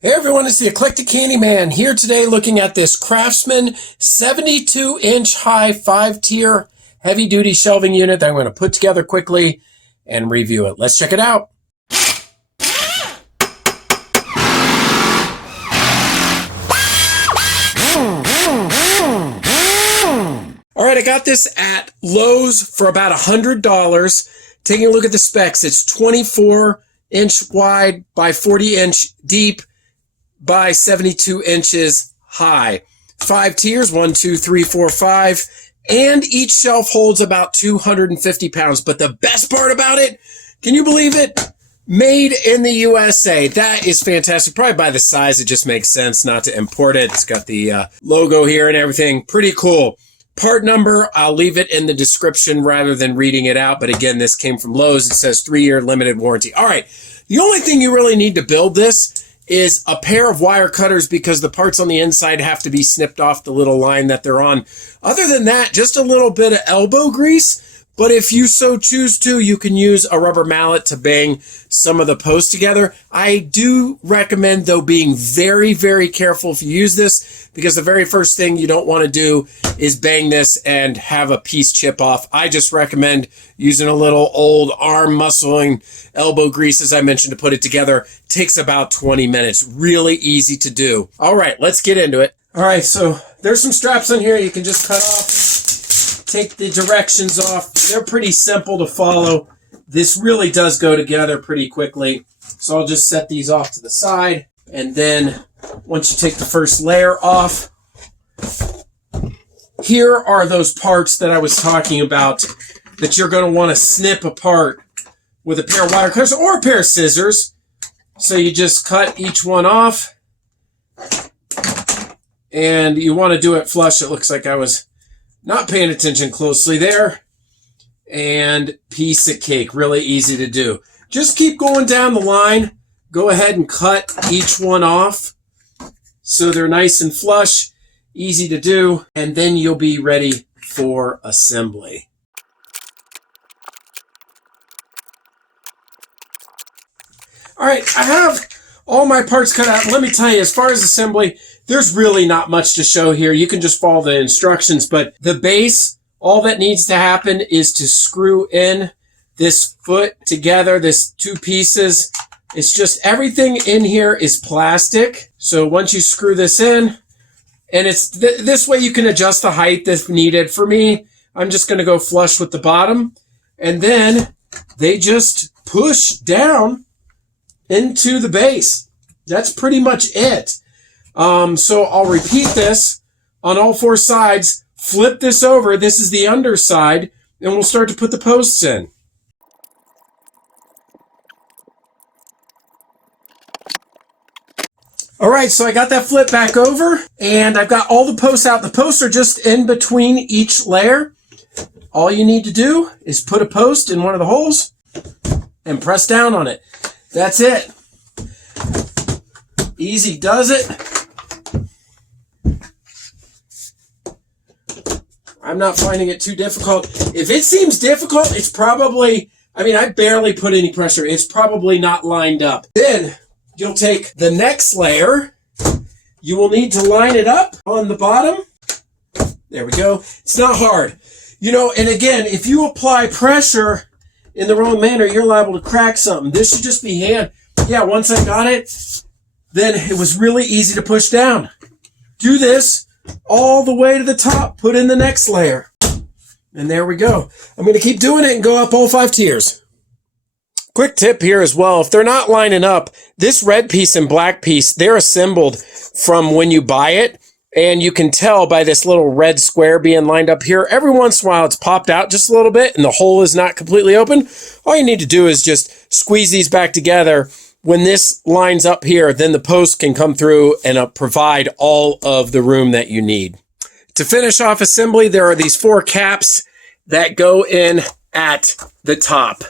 Hey everyone, it's the Eclectic Candyman here today looking at this Craftsman 72-inch high 5-tier heavy-duty shelving unit that I'm going to put together quickly and review it. Let's check it out. All right, I got this at Lowe's for about $100. Taking a look at the specs, it's 24-inch wide by 40-inch deep by 72 inches high. 5 tiers, 1, 2, 3, 4, 5, and each shelf holds about 250 pounds. But the best part about it, can you believe it? Made in the USA. That is fantastic. Probably by the size, it just makes sense not to import it. It's got the logo here and everything. Pretty cool. Part number, I'll leave it in the description rather than reading it out. But again, this came from Lowe's. It says 3-year limited warranty. All right. The only thing you really need to build this is a pair of wire cutters because the parts on the inside have to be snipped off the little line that they're on. Other than that, just a little bit of elbow grease. But if you so choose to, you can use a rubber mallet to bang some of the posts together. I do recommend, though, being very, very careful if you use this, because the very first thing you don't want to do is bang this and have a piece chip off. I just recommend using a little old arm muscling elbow grease, as I mentioned, to put it together. It takes about 20 minutes. Really easy to do. All right, let's get into it. All right, so there's some straps on here you can just cut off. Take the directions off. They're pretty simple to follow. This really does go together pretty quickly. So I'll just set these off to the side. And then once you take the first layer off, here are those parts that I was talking about that you're going to want to snip apart with a pair of wire cutters or a pair of scissors. So you just cut each one off. And you want to do it flush. It looks like I was not paying attention closely there. And piece of cake. Really easy to do. Just keep going down the line. Go ahead and cut each one off so they're nice and flush. Easy to do. And then you'll be ready for assembly. All right, I have all my parts cut out. Let me tell you, as far as assembly, there's really not much to show here. You can just follow the instructions, but the base, all that needs to happen is to screw in this foot together, this two pieces. It's just everything in here is plastic. So once you screw this in, and it's this way you can adjust the height if needed. For me, I'm just going to go flush with the bottom, and then they just push down into the base. That's pretty much it. So I'll repeat this on all 4 sides, flip this over. This is the underside, and we'll start to put the posts in. All right, so I got that flip back over, and I've got all the posts out. The posts are just in between each layer. All you need to do is put a post in one of the holes and press down on it. That's it. Easy does it. I'm not finding it too difficult. If it seems difficult, it's probably, I barely put any pressure. It's probably not lined up. Then you'll take the next layer. You will need to line it up on the bottom. There we go. It's not hard. And again, if you apply pressure in the wrong manner, you're liable to crack something. This should just be hand. Yeah, once I got it, then it was really easy to push down. Do this all the way to the top. Put in the next layer. And there we go. I'm going to keep doing it and go up all 5 tiers. Quick tip here as well. If they're not lining up, this red piece and black piece, they're assembled from when you buy it. And you can tell by this little red square being lined up here. Every once in a while, it's popped out just a little bit and the hole is not completely open. All you need to do is just squeeze these back together. When this lines up here, then the post can come through and provide all of the room that you need. To finish off assembly, there are these 4 caps that go in at the top.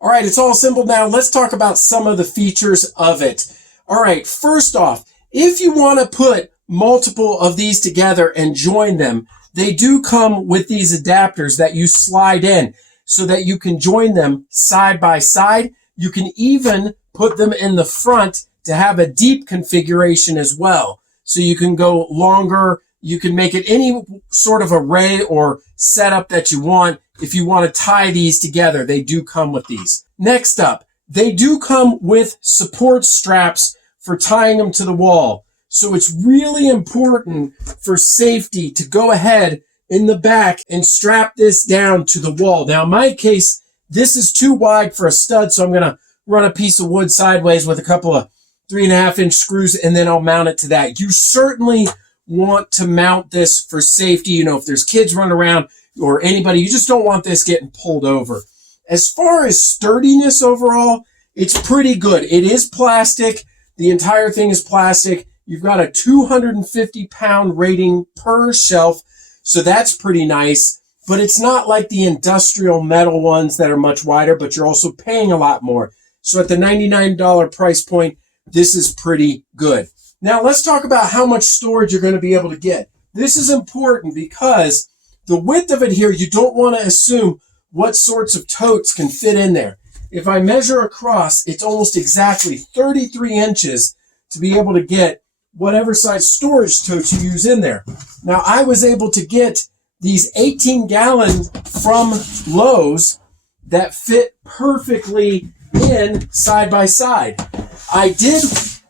All right, it's all assembled now. Let's talk about some of the features of it. All right, first off, if you want to put multiple of these together and join them, they do come with these adapters that you slide in so that you can join them side by side. You can even put them in the front to have a deep configuration as well. So you can go longer. You can make it any sort of array or setup that you want. If you want to tie these together, they do come with these. Next up, they do come with support straps for tying them to the wall. So it's really important for safety to go ahead in the back and strap this down to the wall. Now, in my case, this is too wide for a stud, so I'm going to run a piece of wood sideways with a couple of 3.5-inch screws, and then I'll mount it to that. You certainly want to mount this for safety. You know, if there's kids running around or anybody, you just don't want this getting pulled over. As far as sturdiness overall, it's pretty good. It is plastic. The entire thing is plastic. You've got a 250-pound rating per shelf, so that's pretty nice. But it's not like the industrial metal ones that are much wider, but you're also paying a lot more. So at the $99 price point, this is pretty good. Now let's talk about how much storage you're going to be able to get. This is important because the width of it here, you don't want to assume what sorts of totes can fit in there. If I measure across, it's almost exactly 33 inches to be able to get whatever size storage totes you use in there. Now I was able to get these 18-gallon from Lowe's that fit perfectly in side by side. I did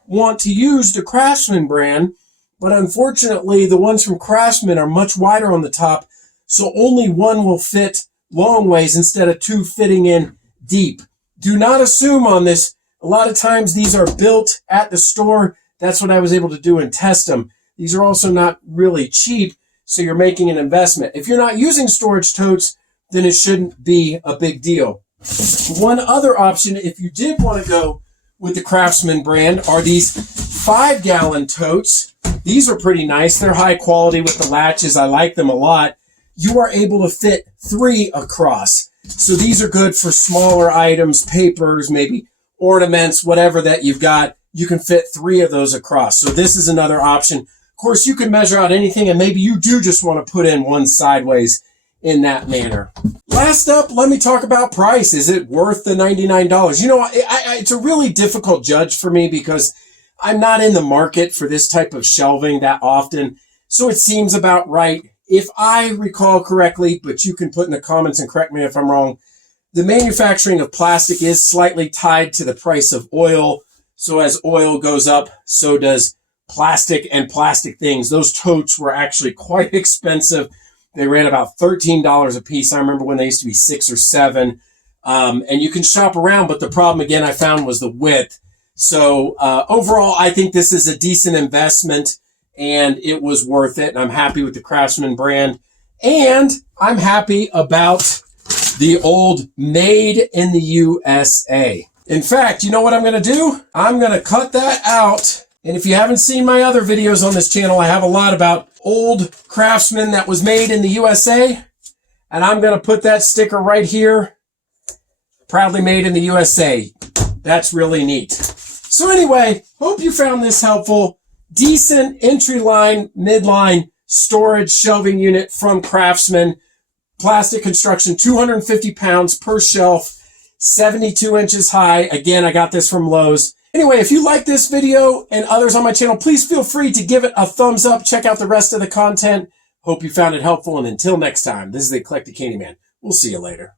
want to use the Craftsman brand, but unfortunately the ones from Craftsman are much wider on the top, so only one will fit long ways instead of two fitting in deep. Do not assume on this. A lot of times these are built at the store. That's what I was able to do and test them. These are also not really cheap, so you're making an investment. If you're not using storage totes, then it shouldn't be a big deal. One other option, if you did want to go with the Craftsman brand, are these 5-gallon totes. These are pretty nice. They're high quality with the latches. I like them a lot. You are able to fit 3 across. So these are good for smaller items, papers, maybe ornaments, whatever that you've got. You can fit 3 of those across. So this is another option. Of course, you can measure out anything, and maybe you do just want to put in one sideways in that manner. Last up, let me talk about price. Is it worth the $99? You know, it's a really difficult judge for me because I'm not in the market for this type of shelving that often. So it seems about right. If I recall correctly, but you can put in the comments and correct me if I'm wrong, the manufacturing of plastic is slightly tied to the price of oil. So as oil goes up, so does plastic and plastic things. Those totes were actually quite expensive. They ran about $13 a piece. I remember when they used to be $6 or $7. And you can shop around, but the problem again I found was the width. So overall, I think this is a decent investment and it was worth it. And I'm happy with the Craftsman brand. And I'm happy about the old Made in the USA. In fact, you know what I'm going to do? I'm going to cut that out. And if you haven't seen my other videos on this channel, I have a lot about old Craftsman that was made in the USA. And I'm going to put that sticker right here. Proudly made in the USA. That's really neat. So anyway, hope you found this helpful. Decent entry line, midline storage shelving unit from Craftsman. Plastic construction, 250 pounds per shelf, 72 inches high. Again, I got this from Lowe's. Anyway, if you like this video and others on my channel, please feel free to give it a thumbs up. Check out the rest of the content. Hope you found it helpful. And until next time, this is the Eclectic Candyman. We'll see you later.